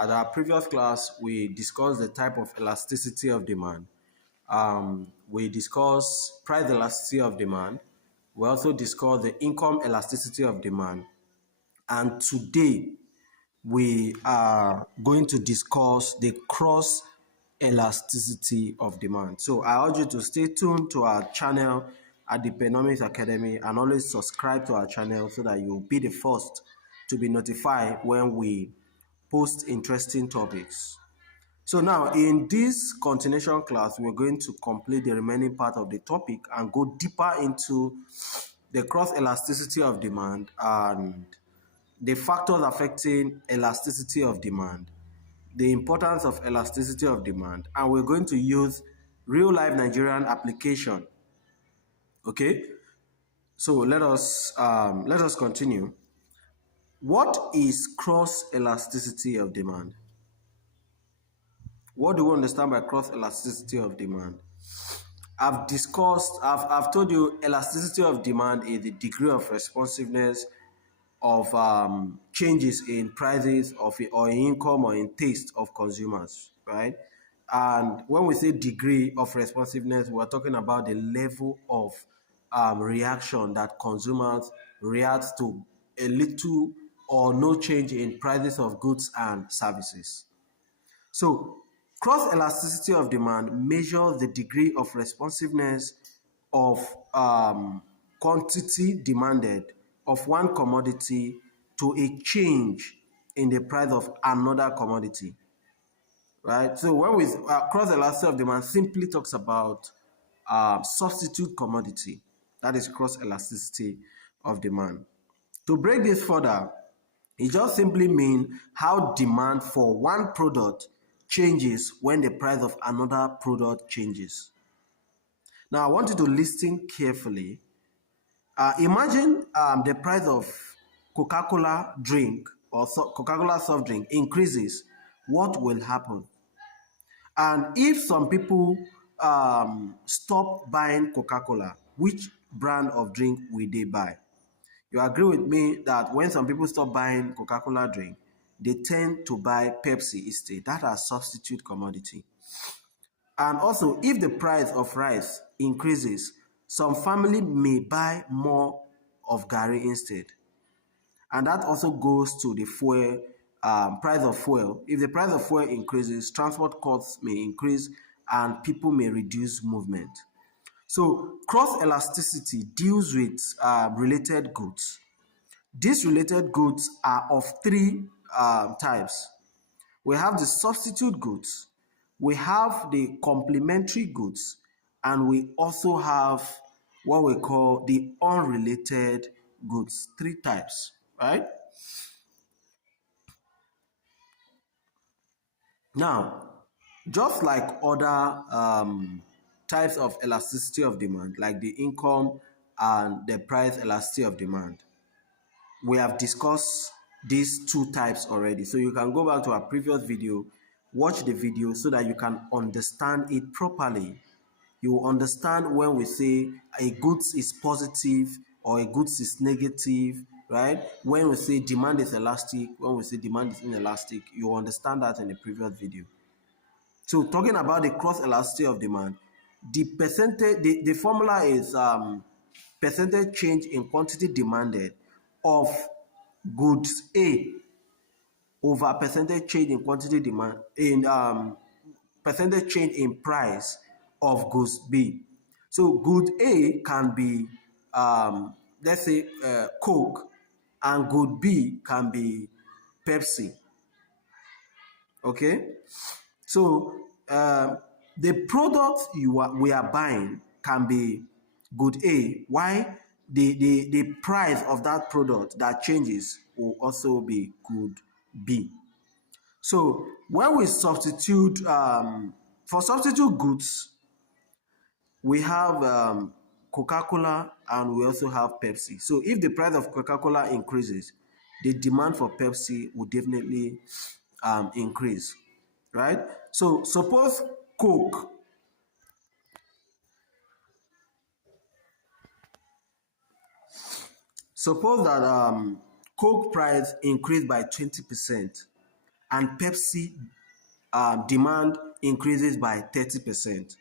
At our previous class, we discussed the type of elasticity of demand. We discussed price elasticity of demand. We also discussed the income elasticity of demand. And today, we are going to discuss the cross elasticity of demand. So I urge you to stay tuned to our channel at Dpenomics Academy and always subscribe to our channel so that you'll be the first to be notified when we post interesting topics. So now in this continuation class, we're going to complete the remaining part of the topic and go deeper into the cross elasticity of demand and the factors affecting elasticity of demand, the importance of elasticity of demand, and we're going to use real life Nigerian application. Okay, so let us continue. What is cross elasticity of demand? What do we understand by cross elasticity of demand? I've told you elasticity of demand is the degree of responsiveness of changes in prices or in income or in taste of consumers, right? And when we say degree of responsiveness, we're talking about the level of reaction that consumers react to a little or no change in prices of goods and services. So cross elasticity of demand measures the degree of responsiveness of quantity demanded of one commodity to a change in the price of another commodity, right? So when we cross elasticity of demand simply talks about substitute commodity, that is cross elasticity of demand. To break this further, it just simply means how demand for one product changes when the price of another product changes. Now, I want you to listen carefully. Imagine the price of Coca-Cola drink or Coca-Cola soft drink increases. What will happen? And if some people stop buying Coca-Cola, which brand of drink will they buy? You agree with me that when some people stop buying Coca-Cola drink, they tend to buy Pepsi instead. That are substitute commodity. And also, if the price of rice increases, some family may buy more of Gary instead. And that also goes to the fuel, price of fuel. If the price of fuel increases, transport costs may increase and people may reduce movement. So cross elasticity deals with related goods. These related goods are of three types. We have the substitute goods, we have the complementary goods, and we also have what we call the unrelated goods. Three types, right? Now, just like other types of elasticity of demand, like the income and the price elasticity of demand, we have discussed these two types already. So you can go back to our previous video, watch the video so that you can understand it properly. You will understand when we say a goods is positive or a goods is negative, right? When we say demand is elastic, when we say demand is inelastic, you will understand that in the previous video. So talking about the cross elasticity of demand, the percentage, the formula is percentage change in quantity demanded of goods A over percentage change in quantity demand in percentage change in price of goods B. So good A can be let's say Coke, and good B can be Pepsi. Okay, so the product we are buying can be good A. Why? The price of that product that changes will also be good B. So when we substitute for substitute goods, we have Coca-Cola and we also have Pepsi. So if the price of Coca-Cola increases, the demand for Pepsi will definitely increase, right? So suppose Coke Suppose that Coke price increased by 20%, and Pepsi demand increases by 30%.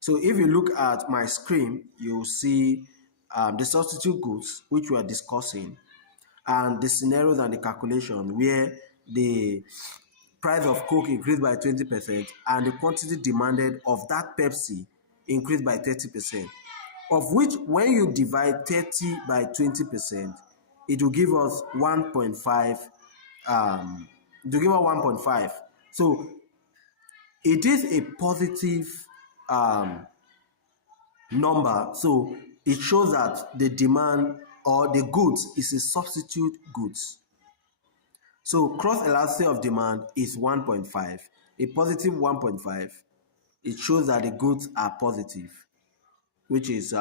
So if you look at my screen, you'll see the substitute goods which we are discussing and the scenarios and the calculation where the price of Coke increased by 20% and the quantity demanded of that Pepsi increased by 30%. Of which, when you divide 30 by 20%, it will give us 1.5. It will give us 1.5. So it is a positive number. So it shows that the demand or the goods is a substitute goods. So cross elasticity of demand is 1.5, a positive 1.5. It shows that the goods are positive, which is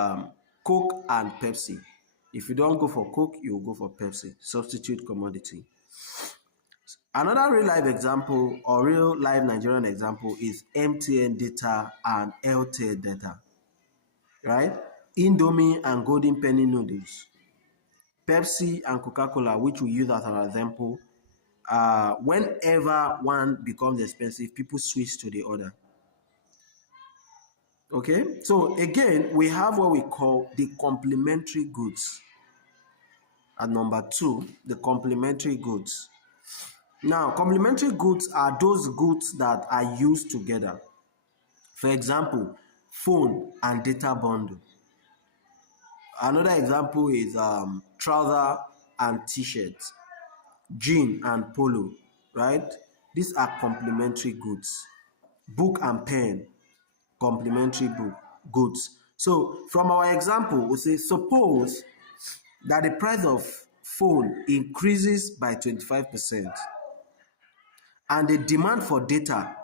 Coke and Pepsi. If you don't go for Coke, you will go for Pepsi, substitute commodity. Another real life example or real life Nigerian example is MTN data and LTE data, right? Indomie and Golden Penny noodles, Pepsi and Coca-Cola, which we use as an example. Whenever one becomes expensive, people switch to the other. Okay, so again, we have what we call the complementary goods. At number 2, the complementary goods. Now, complementary goods are those goods that are used together. For example, phone and data bundle. Another example is trouser and t-shirts, jean and polo, right? These are complementary goods. Book and pen, complementary goods. So from our example, we say suppose that the price of phone increases by 25% and the demand for data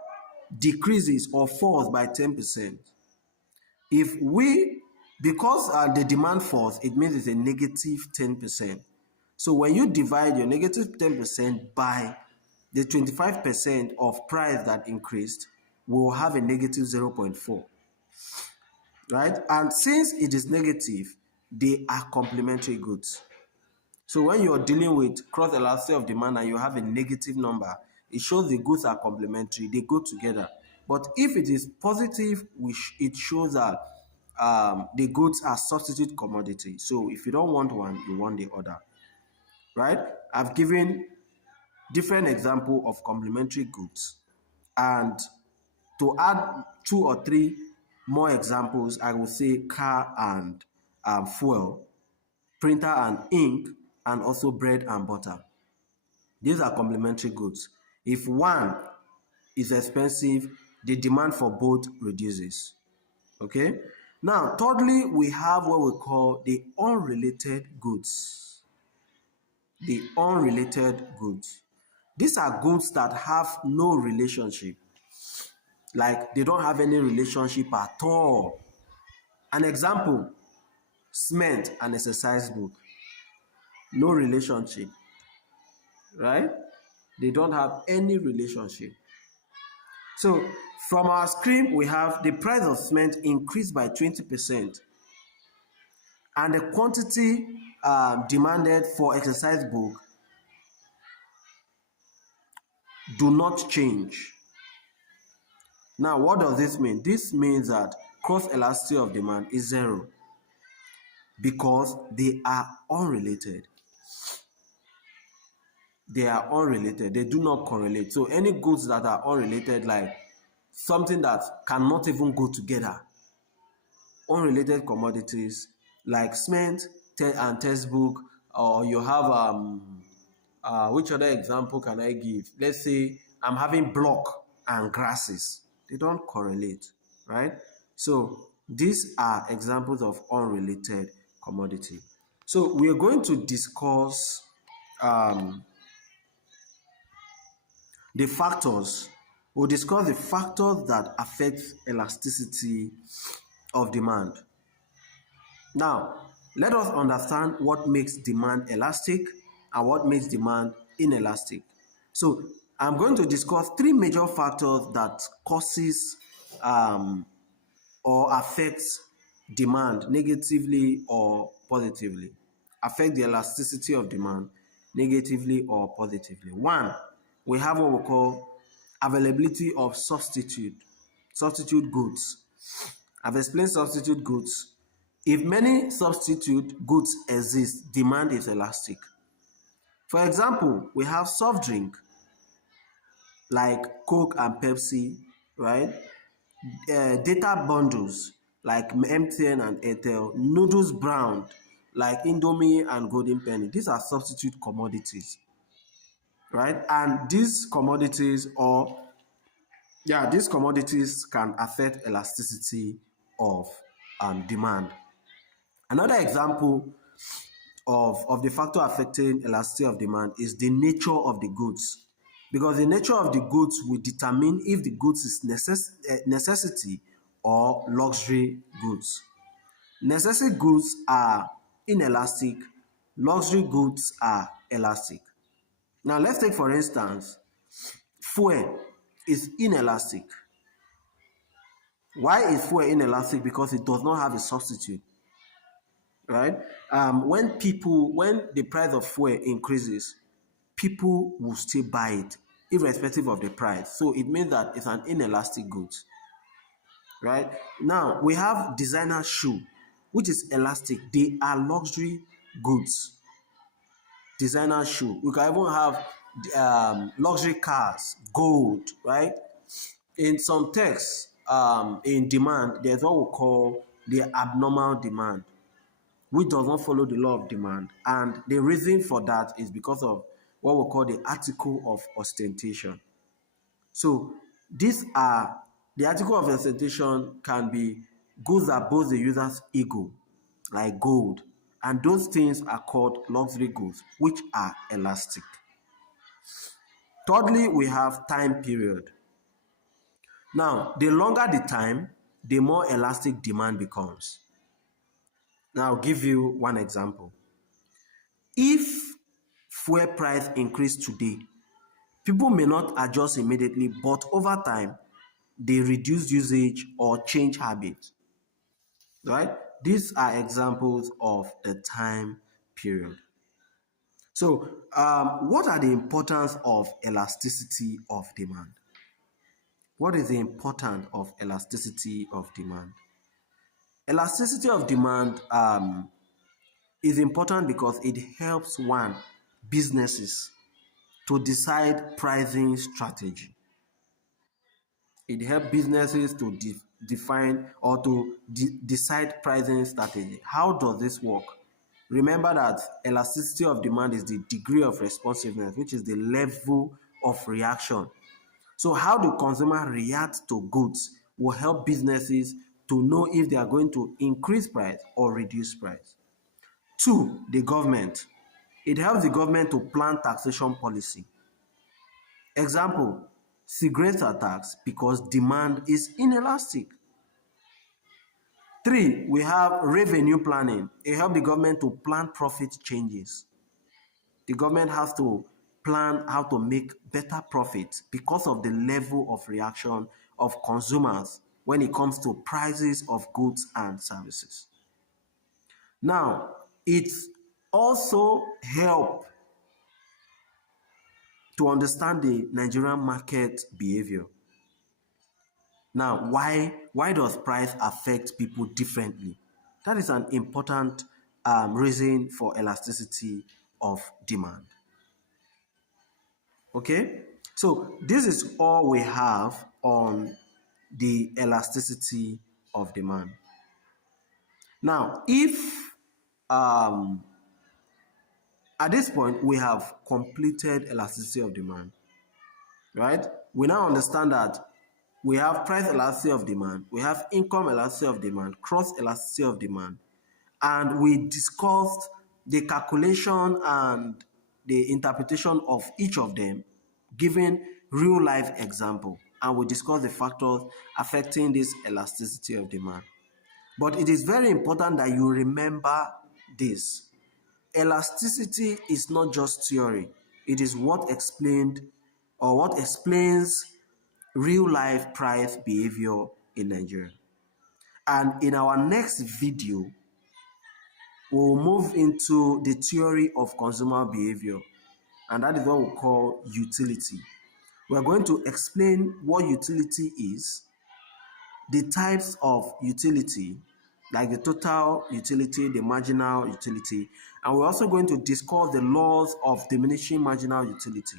decreases or falls by 10%. Because the demand falls, it means it's a negative 10%. So when you divide your negative 10% by the 25% of price that increased, we will have a negative 0.4. Right? And since it is negative, they are complementary goods. So when you're dealing with cross elasticity of demand and you have a negative number, it shows the goods are complementary, they go together. But if it is positive, it shows that the goods are substitute commodity. So if you don't want one, you want the other. Right? I've given different examples of complementary goods. And to add 2 or 3 more examples, I will say car and fuel, printer and ink, and also bread and butter. These are complementary goods. If one is expensive, the demand for both reduces. Okay? Now, thirdly, we have what we call the unrelated goods. The unrelated goods. These are goods that have no relationship. Like they don't have any relationship at all. An example, cement and exercise book. No relationship. Right? They don't have any relationship. So from our screen, we have the price of cement increased by 20%. And the quantity demanded for exercise book do not change. Now, what does this mean? This means that cross elasticity of demand is 0 because they are unrelated. They are unrelated. They do not correlate. So any goods that are unrelated, like something that cannot even go together, unrelated commodities like cement and textbook, or you have which other example can I give? Let's say I'm having block and grasses. They don't correlate, right? So these are examples of unrelated commodity. So we are going to discuss the factors. We'll discuss the factors that affect elasticity of demand. Now, let us understand what makes demand elastic and what makes demand inelastic. So, I'm going to discuss 3 major factors that causes or affects demand negatively or positively. Affect the elasticity of demand negatively or positively. 1, we have what we call availability of substitute goods. I've explained substitute goods. If many substitute goods exist, demand is elastic. For example, we have soft drink like Coke and Pepsi, right? Data bundles like MTN and Airtel, noodles brand like Indomie and Golden Penny. These are substitute commodities, right? And these commodities can affect elasticity of demand. Another example of the factor affecting elasticity of demand is the nature of the goods. Because the nature of the goods will determine if the goods is necessity or luxury goods. Necessity goods are inelastic, luxury goods are elastic. Now let's take for instance, fuel is inelastic. Why is fuel inelastic? Because it does not have a substitute, right? When the price of fuel increases, people will still buy it irrespective of the price. So it means that it's an inelastic good, right? Now we have designer shoe, which is elastic. They are luxury goods. Designer shoe. We can even have luxury cars, gold, right? In some texts, in demand, there's what we call the abnormal demand, which does not follow the law of demand. And the reason for that is because of what we call the article of ostentation. So the article of ostentation can be goods that boast the user's ego, like gold. And those things are called luxury goods, which are elastic. Thirdly, we have time period. Now, the longer the time, the more elastic demand becomes. Now, I'll give you one example. If fuel price increase today, people may not adjust immediately, but over time, they reduce usage or change habits, right? These are examples of the time period. So, what are the importance of elasticity of demand? What is the importance of elasticity of demand? Elasticity of demand is important because it helps businesses to decide pricing strategy. It helps businesses to define or to decide pricing strategy. How does this work? Remember that elasticity of demand is the degree of responsiveness, which is the level of reaction. So how do consumers react to goods will help businesses to know if they are going to increase price or reduce price. 2, the government. It helps the government to plan taxation policy. Example, cigarettes are taxed because demand is inelastic. 3, we have revenue planning. It helps the government to plan profit changes. The government has to plan how to make better profits because of the level of reaction of consumers when it comes to prices of goods and services. Now, it also helps to understand the Nigerian market behavior. Now, why does price affect people differently? That is an important reason for elasticity of demand. Okay, so this is all we have on the elasticity of demand. Now, if at this point we have completed elasticity of demand, right? We now understand that we have price elasticity of demand, we have income elasticity of demand, cross elasticity of demand, and we discussed the calculation and the interpretation of each of them, given real life example, and we discussed the factors affecting this elasticity of demand. But it is very important that you remember this. Elasticity is not just theory. It is what explains real life price behavior in Nigeria. And in our next video, we'll move into the theory of consumer behavior, and that is what we call utility. We're going to explain what utility is, the types of utility, like the total utility, the marginal utility, and we're also going to discuss the laws of diminishing marginal utility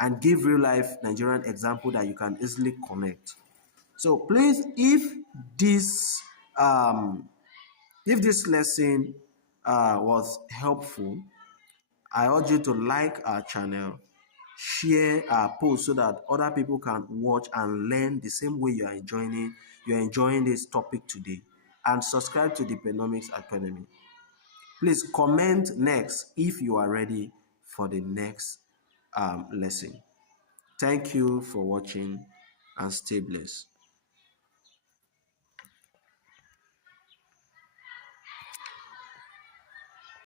and give real life Nigerian example that you can easily connect. So please, if this lesson was helpful, I urge you to like our channel, share our post so that other people can watch and learn the same way you're enjoying this topic today. And subscribe to the Dpenomics Academy. Please comment next if you are ready for the next lesson. Thank you for watching and stay blessed.